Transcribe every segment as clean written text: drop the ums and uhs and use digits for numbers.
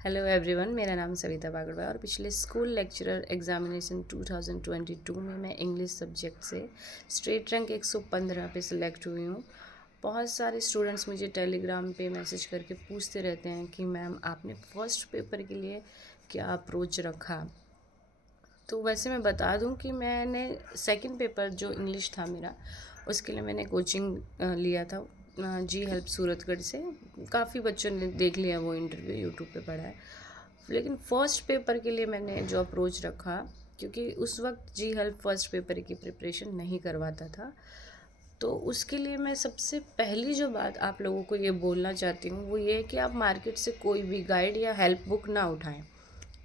Hello everyone, मेरा नाम सविता बागड़वा और पिछले स्कूल लेक्चरर एग्जामिनेशन 2022 में मैं इंग्लिश सब्जेक्ट से स्टेट रैंक 115 पे सिलेक्ट हुई हूँ। बहुत सारे स्टूडेंट्स मुझे टेलीग्राम पे मैसेज करके पूछते रहते हैं कि मैम आपने फ़र्स्ट पेपर के लिए क्या अप्रोच रखा। तो वैसे मैं बता दूं कि मैंने सेकंड पेपर जो इंग्लिश था मेरा, उसके लिए मैंने कोचिंग लिया था जी हेल्प सूरतगढ़ से। काफ़ी बच्चों ने देख लिया वो इंटरव्यू, यूट्यूब पे पढ़ा है। लेकिन फ़र्स्ट पेपर के लिए मैंने जो अप्रोच रखा, क्योंकि उस वक्त जी हेल्प फर्स्ट पेपर की प्रिपरेशन नहीं करवाता था, तो उसके लिए मैं सबसे पहली जो बात आप लोगों को ये बोलना चाहती हूँ वो ये है कि आप मार्केट से कोई भी गाइड या हेल्प बुक ना उठाएं।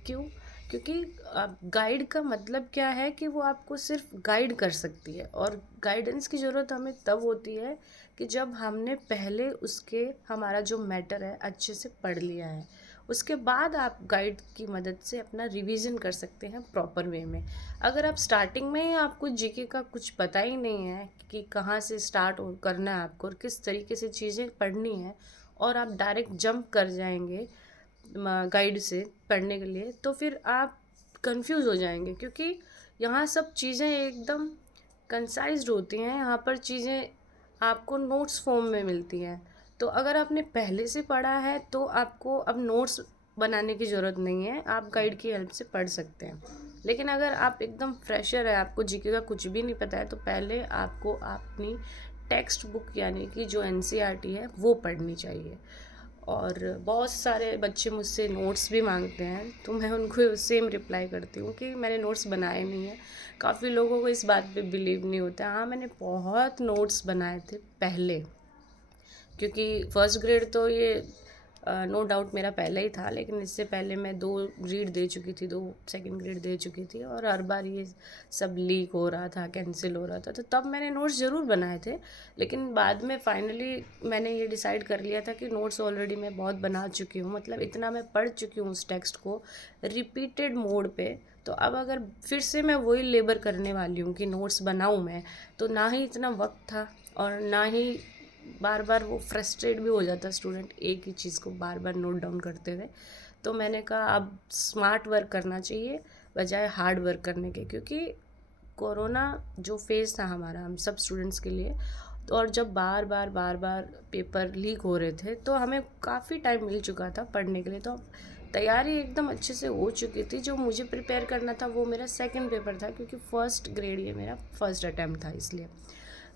क्यों? क्योंकि गाइड का मतलब क्या है कि वो आपको सिर्फ गाइड कर सकती है, और गाइडेंस की ज़रूरत हमें तब होती है कि जब हमने पहले उसके हमारा जो मैटर है अच्छे से पढ़ लिया है। उसके बाद आप गाइड की मदद से अपना रिवीजन कर सकते हैं प्रॉपर वे में। अगर आप स्टार्टिंग में ही आपको जीके का कुछ पता ही नहीं है कि कहाँ से स्टार्ट करना है आपको और किस तरीके से चीज़ें पढ़नी है, और आप डायरेक्ट जंप कर जाएंगे गाइड से पढ़ने के लिए, तो फिर आप कंफ्यूज हो जाएंगे। क्योंकि यहाँ सब चीज़ें एकदम कंसाइज्ड होती हैं, यहाँ पर चीज़ें आपको नोट्स फॉर्म में मिलती हैं। तो अगर आपने पहले से पढ़ा है तो आपको अब नोट्स बनाने की ज़रूरत नहीं है, आप गाइड की हेल्प से पढ़ सकते हैं। लेकिन अगर आप एकदम फ्रेशर है, आपको जीके का कुछ भी नहीं पता है, तो पहले आपको अपनी टेक्स्ट बुक यानी कि जो एनसीईआरटी है वो पढ़नी चाहिए। और बहुत सारे बच्चे मुझसे नोट्स भी मांगते हैं, तो मैं उनको सेम रिप्लाई करती हूँ कि मैंने नोट्स बनाए नहीं हैं। काफ़ी लोगों को इस बात पे बिलीव नहीं होता। हाँ, मैंने बहुत नोट्स बनाए थे पहले, क्योंकि फर्स्ट ग्रेड तो ये नो डाउट मेरा पहले ही था, लेकिन इससे पहले मैं 2 रीड दे चुकी थी, 2 सेकंड ग्रेड दे चुकी थी, और हर बार ये सब लीक हो रहा था, कैंसिल हो रहा था, तो तब मैंने नोट्स ज़रूर बनाए थे। लेकिन बाद में फाइनली मैंने ये डिसाइड कर लिया था कि नोट्स ऑलरेडी मैं बहुत बना चुकी हूँ, मतलब इतना मैं पढ़ चुकी हूँ उस टेक्स्ट को रिपीटेड मोड पे। तो अब अगर फिर से मैं वही लेबर करने वाली हूँ कि नोट्स बनाऊँ मैं, तो ना ही इतना वक्त था और ना ही बार बार वो फ्रस्ट्रेट भी हो जाता स्टूडेंट एक ही चीज़ को बार बार नोट डाउन करते हुए। तो मैंने कहा अब स्मार्ट वर्क करना चाहिए बजाय हार्ड वर्क करने के, क्योंकि कोरोना जो फेज़ था हमारा हम सब स्टूडेंट्स के लिए, तो और जब बार बार पेपर लीक हो रहे थे तो हमें काफ़ी टाइम मिल चुका था पढ़ने के लिए। तो तैयारी एकदम अच्छे से हो चुकी थी। जो मुझे प्रिपेयर करना था वो मेरा सेकंड पेपर था, क्योंकि फर्स्ट ग्रेड ये मेरा फर्स्ट अटैम्प्ट था, इसलिए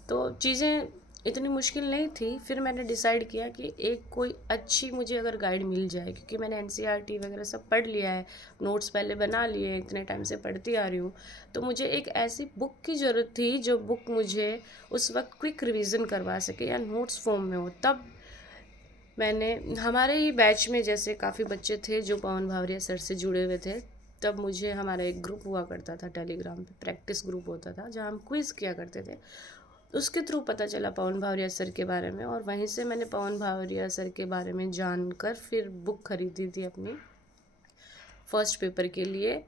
तो चीज़ें इतनी मुश्किल नहीं थी। फिर मैंने डिसाइड किया कि एक कोई अच्छी मुझे अगर गाइड मिल जाए, क्योंकि मैंने एनसीईआरटी वगैरह सब पढ़ लिया है, नोट्स पहले बना लिए, इतने टाइम से पढ़ती आ रही हूँ, तो मुझे एक ऐसी बुक की ज़रूरत थी जो बुक मुझे उस वक्त क्विक रिवीजन करवा सके या नोट्स फॉर्म में हो। तब मैंने हमारे ही बैच में जैसे काफ़ी बच्चे थे जो पवन भावरिया सर से जुड़े हुए थे, तब मुझे हमारा एक ग्रुप हुआ करता था टेलीग्राम पे, प्रैक्टिस ग्रुप होता था जहाँ हम क्विज़ किया करते थे। उसके थ्रू पता चला पवन भावरिया सर के बारे में, और वहीं से मैंने पवन भावरिया सर के बारे में जानकर फिर बुक खरीदी थी अपनी फर्स्ट पेपर के लिए।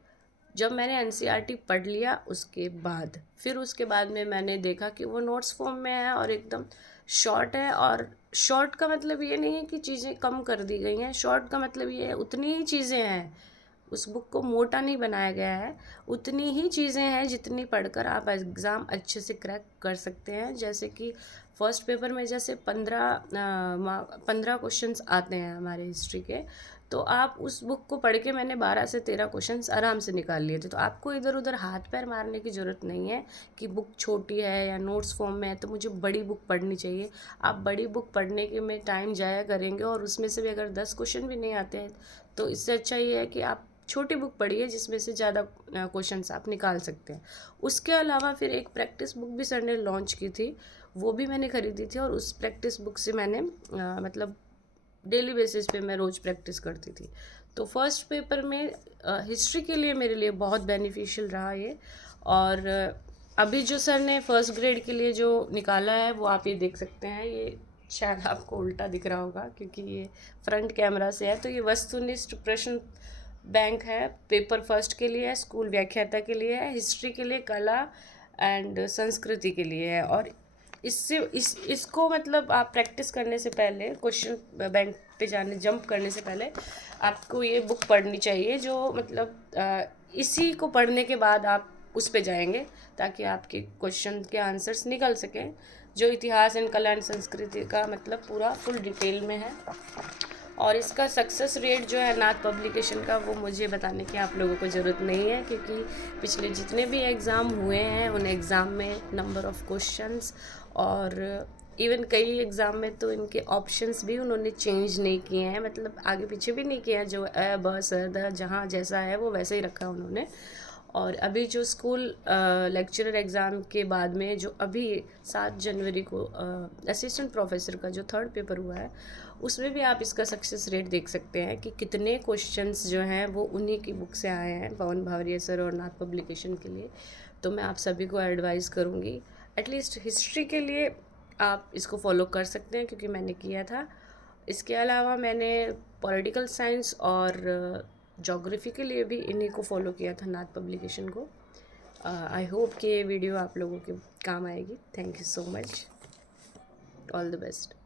जब मैंने एनसीईआरटी पढ़ लिया उसके बाद, फिर उसके बाद में मैंने देखा कि वो नोट्स फॉर्म में है और एकदम शॉर्ट है। और शॉर्ट का मतलब ये नहीं है कि चीज़ें कम कर दी गई हैं, शॉर्ट का मतलब ये है उतनी ही चीज़ें हैं, उस बुक को मोटा नहीं बनाया गया है, उतनी ही चीज़ें हैं जितनी पढ़कर आप एग्ज़ाम अच्छे से क्रैक कर सकते हैं। जैसे कि फर्स्ट पेपर में जैसे 15 क्वेश्चंस आते हैं हमारे हिस्ट्री के, तो आप उस बुक को पढ़ के मैंने 12 से 13 क्वेश्चंस आराम से निकाल लिए थे। तो आपको इधर उधर हाथ पैर मारने की ज़रूरत नहीं है कि बुक छोटी है या नोट्स फॉर्म में है तो मुझे बड़ी बुक पढ़नी चाहिए। आप बड़ी बुक पढ़ने के में टाइम जाया करेंगे और उसमें से भी अगर 10 क्वेश्चन भी नहीं आते हैं, तो इससे अच्छा ये है कि आप छोटी बुक पढ़िए जिसमें से ज़्यादा क्वेश्चंस आप निकाल सकते हैं। उसके अलावा फिर एक प्रैक्टिस बुक भी सर ने लॉन्च की थी, वो भी मैंने ख़रीदी थी, और उस प्रैक्टिस बुक से मैंने मतलब डेली बेसिस पे मैं रोज़ प्रैक्टिस करती थी। तो फर्स्ट पेपर में हिस्ट्री के लिए मेरे लिए बहुत बेनिफिशियल रहा ये। और अभी जो सर ने फर्स्ट ग्रेड के लिए जो निकाला है वो आप ये देख सकते हैं, ये शायद आपको उल्टा दिख रहा होगा क्योंकि ये फ्रंट कैमरा से है। तो ये वस्तुनिष्ठ प्रश्न बैंक है, पेपर फर्स्ट के लिए है, स्कूल व्याख्याता के लिए है, हिस्ट्री के लिए, कला एंड संस्कृति के लिए है। और इसको मतलब आप प्रैक्टिस करने से पहले, क्वेश्चन बैंक पे जंप करने से पहले आपको ये बुक पढ़नी चाहिए, जो मतलब इसी को पढ़ने के बाद आप उस पे जाएंगे ताकि आपके क्वेश्चन के आंसर्स निकल सकें, जो इतिहास एंड कला एंड संस्कृति का मतलब पूरा फुल डिटेल में है। और इसका सक्सेस रेट जो है नाथ पब्लिकेशन का, वो मुझे बताने की आप लोगों को ज़रूरत नहीं है, क्योंकि पिछले जितने भी एग्ज़ाम हुए हैं उन एग्ज़ाम में नंबर ऑफ़ क्वेश्चंस और इवन कई एग्ज़ाम में तो इनके ऑप्शंस भी उन्होंने चेंज नहीं किए हैं, मतलब आगे पीछे भी नहीं किया, जो अ ब स द जहाँ जैसा है वो वैसे ही रखा उन्होंने। और अभी जो स्कूल लेक्चरर एग्ज़ाम के बाद में जो अभी 7 जनवरी को असिस्टेंट प्रोफेसर का जो 3rd पेपर हुआ है, उसमें भी आप इसका सक्सेस रेट देख सकते हैं कि कितने क्वेश्चंस जो हैं वो उन्हीं की बुक से आए हैं, पवन भावरिया सर और नाथ पब्लिकेशन के लिए। तो मैं आप सभी को एडवाइस करूँगी, एटलीस्ट हिस्ट्री के लिए आप इसको फॉलो कर सकते हैं, क्योंकि मैंने किया था। इसके अलावा मैंने पॉलिटिकल साइंस और ज्योग्राफी के लिए भी इन्हीं को फॉलो किया था, नाथ पब्लिकेशन को। आई होप कि ये वीडियो आप लोगों के काम आएगी। Thank you so much, all the best.